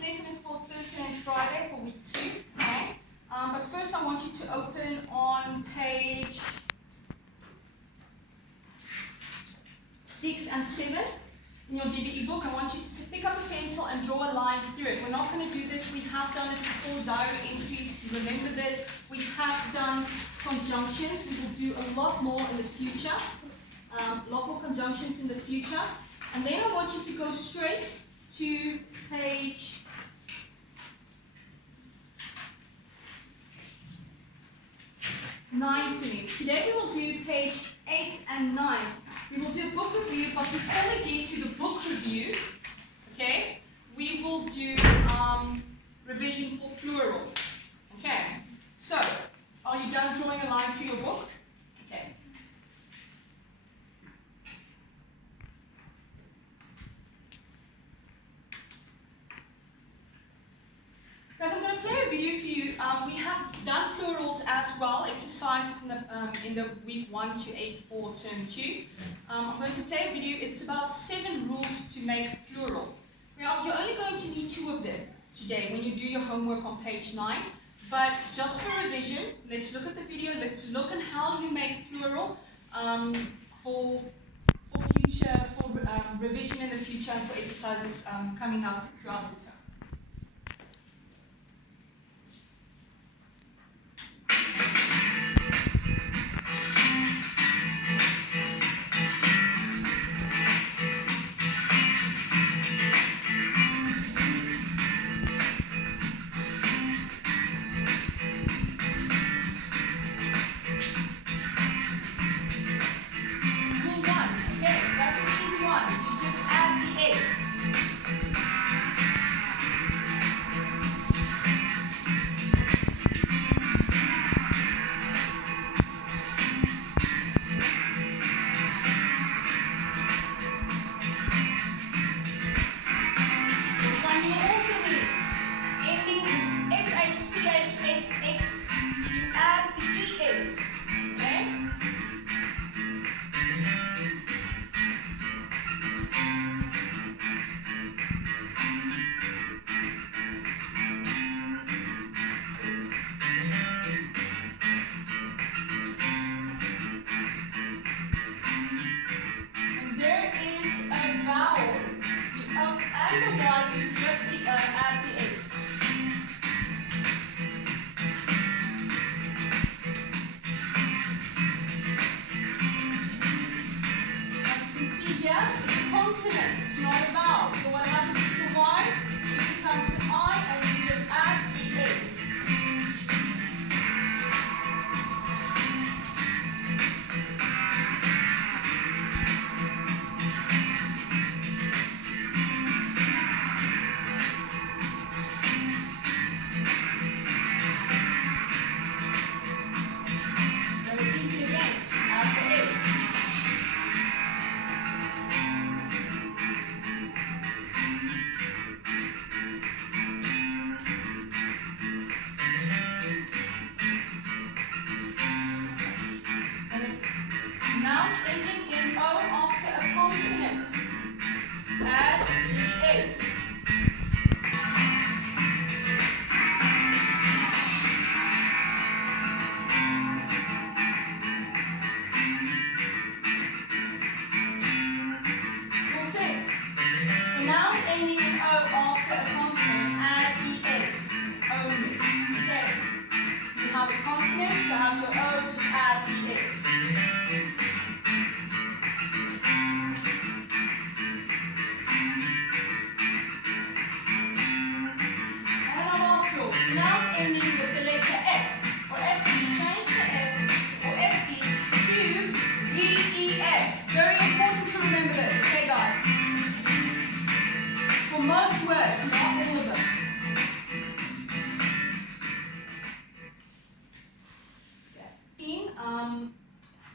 lesson is for Thursday and Friday for week 2. Okay. But first I want you to open on page 6 and 7 in your DBE book. I want you to pick up a pencil and draw a line through it. We're not going to do this. We have done it before, diary entries. You remember this. We have done conjunctions. We will do a lot more in the future. A lot more conjunctions in the future. And then I want you to go straight to page 9 for me. Today we will do page 8 and 9. We will do a book review, but before we get to the book review, okay, we will do revision for plural. Okay, so are you done drawing a line through your book? Okay. Guys, I'm going to play a video for you. We have done plurals as well, exercises in the week 1 to 8 for term 2. I'm going to play a video. It's about 7 rules to make plural. Now, you're only going to need 2 of them today when you do your homework on page 9. But just for revision, let's look at the video. Let's look at how you make plural for future, for revision in the future and for exercises coming up throughout the term.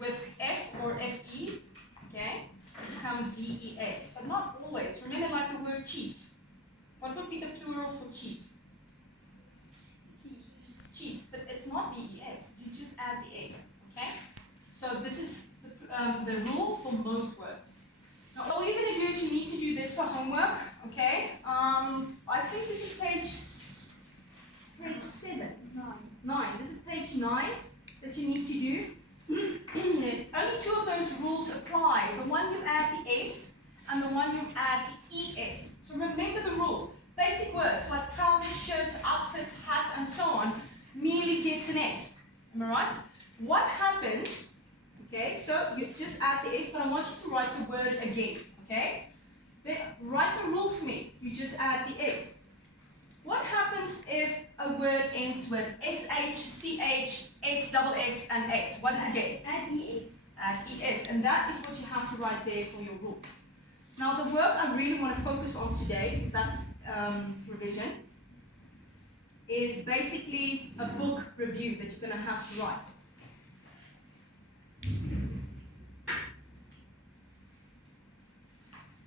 With F or FE, okay, it becomes VES, but not always. Remember, like the word chief. What would be the plural for chief? Chiefs, but it's not VES. You just add the S, okay? So this is the rule for most words. Now, all you're going to do is you need to do this for homework, okay? I think this is Am I right? What happens, okay, so you just add the S, but I want you to write the word again, okay? Then write the rule for me. You just add the S. What happens if a word ends with SH, CH, S, and X? What is it again? Add ES. Add ES, and that is what you have to write there for your rule. Now the work I really want to focus on today, because that's revision, is basically a book review that you're going to have to write.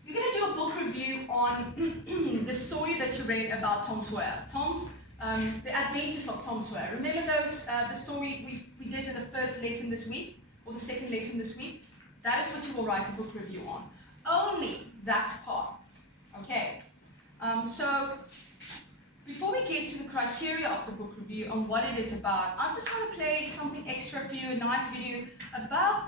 You're going to do a book review on the story that you read about Tom Sawyer. The Adventures of Tom Sawyer. Remember those, the story we did in the first lesson this week, or the second lesson this week? That is what you will write a book review on. Only that part. Okay. So before we get to the criteria of the book review and what it is about, I just want to play something extra for you, a nice video about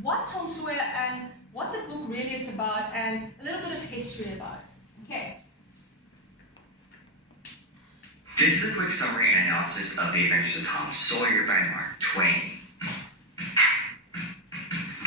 what Tom Sawyer and what the book really is about, and a little bit of history about it. Okay. This is a quick summary and analysis of The Adventures of Tom Sawyer by Mark Twain.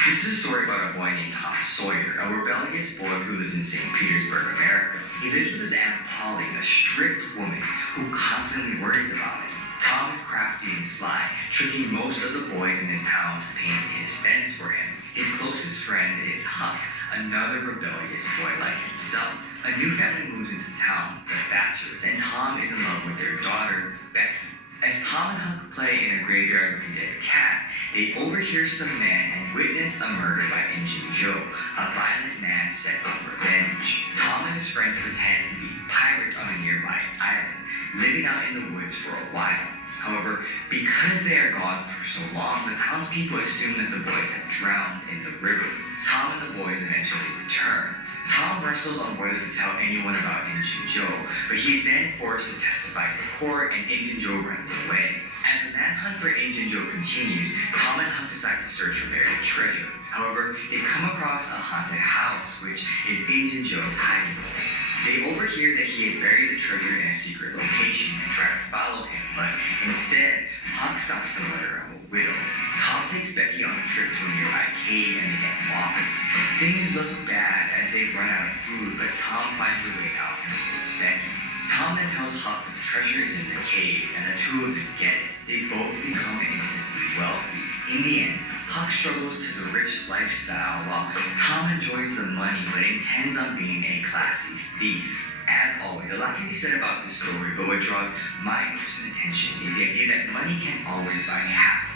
This is a story about a boy named Tom Sawyer, a rebellious boy who lives in St. Petersburg, America. He lives with his Aunt Polly, a strict woman who constantly worries about him. Tom is crafty and sly, tricking most of the boys in his town to paint his fence for him. His closest friend is Huck, another rebellious boy like himself. A new family moves into town, the Thatchers, and Tom is in love with their daughter, Becky. As Tom and Huck play in a graveyard with a dead cat, they overhear some man and witness a murder by Injun Joe, a violent man set on revenge. Tom and his friends pretend to be pirates on a nearby island, living out in the woods for a while. However, because they are gone for so long, the townspeople assume that the boys have drowned in the river. Tom and the boys eventually return. Tom wrestles on whether to tell anyone about Injun Joe, but he is then forced to testify in court, and Injun Joe runs away. As the manhunt for Injun Joe continues, Tom and Huck decide to search for buried treasure. However, they come across a haunted house, which is Injun Joe's hiding place. They overhear that he has buried the treasure in a secret location and try to follow him, but instead, Huck stops the murder of a widow. Tom takes Becky on a trip to a nearby cave and they get lost. Things look bad as they run out of food, but Tom finds a way out and saves Becky. Tom then tells Huck that the treasure is in the cave, and the two of them get it. They both become instantly wealthy. In the end, Huck struggles to the rich lifestyle while Tom enjoys the money but intends on being a classy thief. As always, a lot can be said about this story, but what draws my interest and attention is the idea that money can't always buy happiness.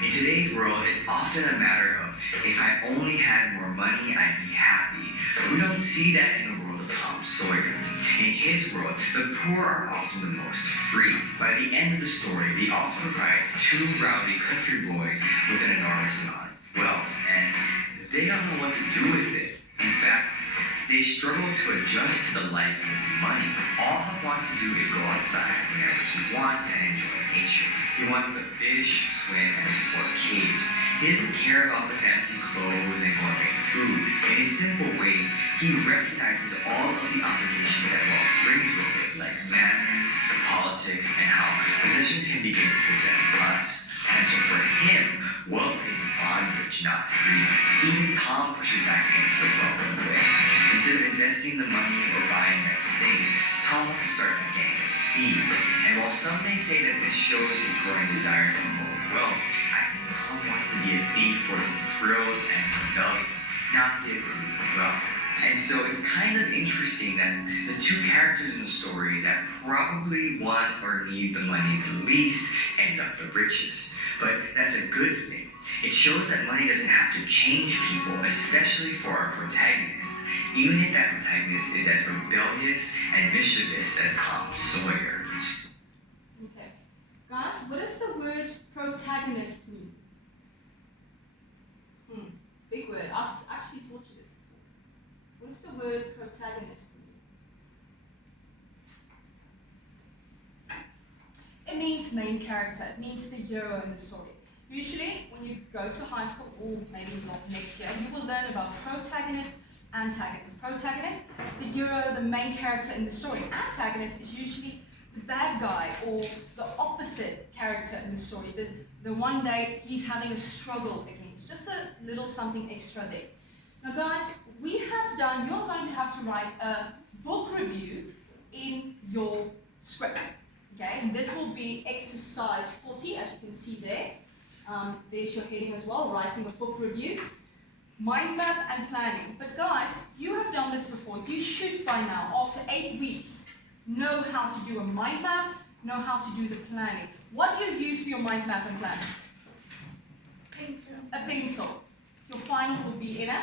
In today's world, it's often a matter of, if I only had more money, I'd be happy. But we don't see that in the world of Tom Sawyer. In his world, the poor are often the most free. By the end of the story, the author provides two rowdy country boys with an enormous amount of wealth, and they don't know what to do with it. In fact, they struggle to adjust to the life with money. All Huck wants to do is go outside whenever he wants and enjoy nature. He wants to fish, swim, and explore caves. He doesn't care about the fancy clothes and gourmet food. In his simple ways, he recognizes all of the obligations that wealth brings with it, like manners, politics, and how possessions can begin to possess us. And so for him, wealth is bondage, not freedom. Even Tom pushes back against this wealth in a way. Instead of investing the money or buying nice things, Tom wants to start a gang of thieves. And while some may say that this shows his growing desire for more wealth, I think Tom wants to be a thief for the thrills and rebellion, not the greed of wealth. And so it's kind of interesting that the two characters in the story that probably want or need the money the least end up the richest. But that's a good thing. It shows that money doesn't have to change people, especially for our protagonist, even if that protagonist is as rebellious and mischievous as Tom Sawyer. Okay. Guys, what does the word protagonist mean? Big word. I've actually taught you this before. What does the word protagonist mean? It means main character. It means the hero in the story. Usually, when you go to high school, or maybe not next year, you will learn about protagonist, antagonist. Protagonist, the hero, the main character in the story. Antagonist is usually the bad guy or the opposite character in the story. The one day he's having a struggle against. Just a little something extra there. Now guys, you're going to have to write a book review in your script. Okay, and this will be exercise 40, as you can see there. There's your heading as well, writing a book review. Mind map and planning. But guys, you have done this before. You should by now, after 8 weeks, know how to do a mind map, know how to do the planning. What do you use for your mind map and planning? Pencil. A pencil. Your final will be in a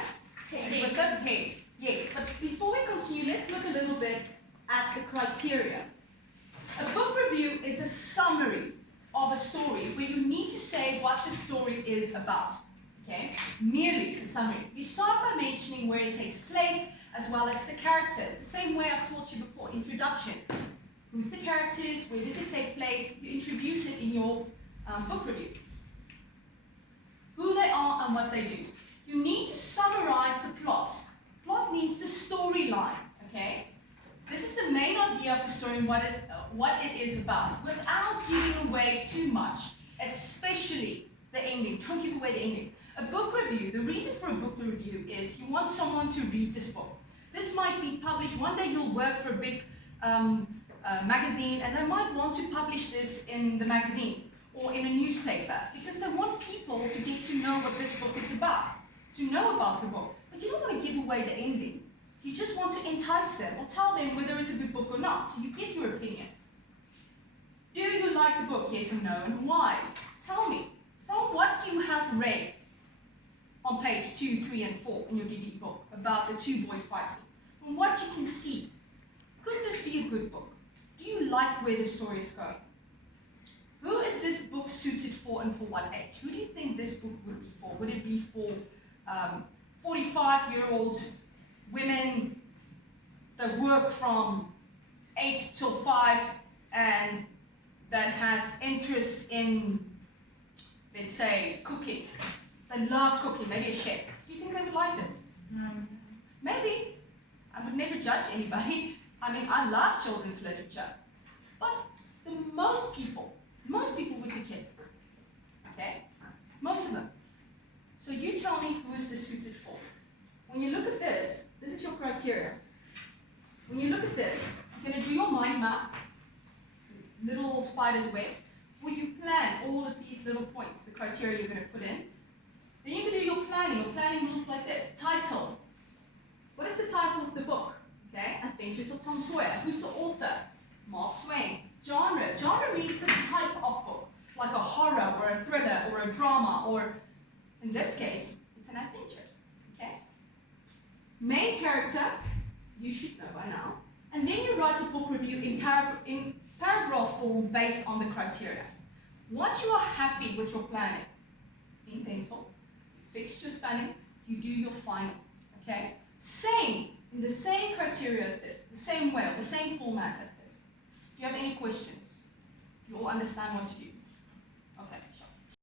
with a pen. Yes, but before we continue, let's look a little bit at the criteria. A book review is a summary of a story where you need to say what the story is about. Okay? Merely a summary. You start by mentioning where it takes place as well as the characters. The same way I've taught you before, introduction. Who's the characters? Where does it take place? You introduce it in your book review. Who they are and what they do. You need to summarize the plot. Plot means the storyline. Okay? This is the main idea of the story and what it is about, without giving away too much, especially the ending. Don't give away the ending. A book review, the reason for a book review is you want someone to read this book. This might be published, one day you'll work for a big magazine and they might want to publish this in the magazine or in a newspaper because they want people to get to know what this book is about, to know about the book. But you don't want to give away the ending. You just want to entice them or tell them whether it's a good book or not. So you give your opinion. Do you like the book? Yes or no, and why? Tell me. From what you have read on page 2, 3, and 4 in your DD book about the two boys fighting, from what you can see, could this be a good book? Do you like where the story is going? Who is this book suited for and for what age? Who do you think this book would be for? Would it be for 45-year-old women that work from 8 till 5 and that has interest in, let's say, cooking? They love cooking, maybe a chef. Do you think they would like this? Maybe. I would never judge anybody. I mean, I love children's literature. But most people with the kids, okay? Most of them. So you tell me who is this suited for. When you look at this is your criteria. When you look at this, you're going to do your mind map, little spider's web, where you plan all of these little points, the criteria you're going to put in. Then you can do your planning. Your planning will look like this. Title. What is the title of the book? Okay, Adventures of Tom Sawyer. Who's the author? Mark Twain. Genre. Genre means the type of book, like a horror or a thriller or a drama, or in this case, it's an adventure. Okay. Main character, you should know by now. And then you write a book review in paragraph form based on the criteria. Once you are happy with your planning, in pencil, you fix your spanning, you do your final. Okay? In the same criteria as this, the same way, the same format as this. Do you have any questions? You all understand what to do.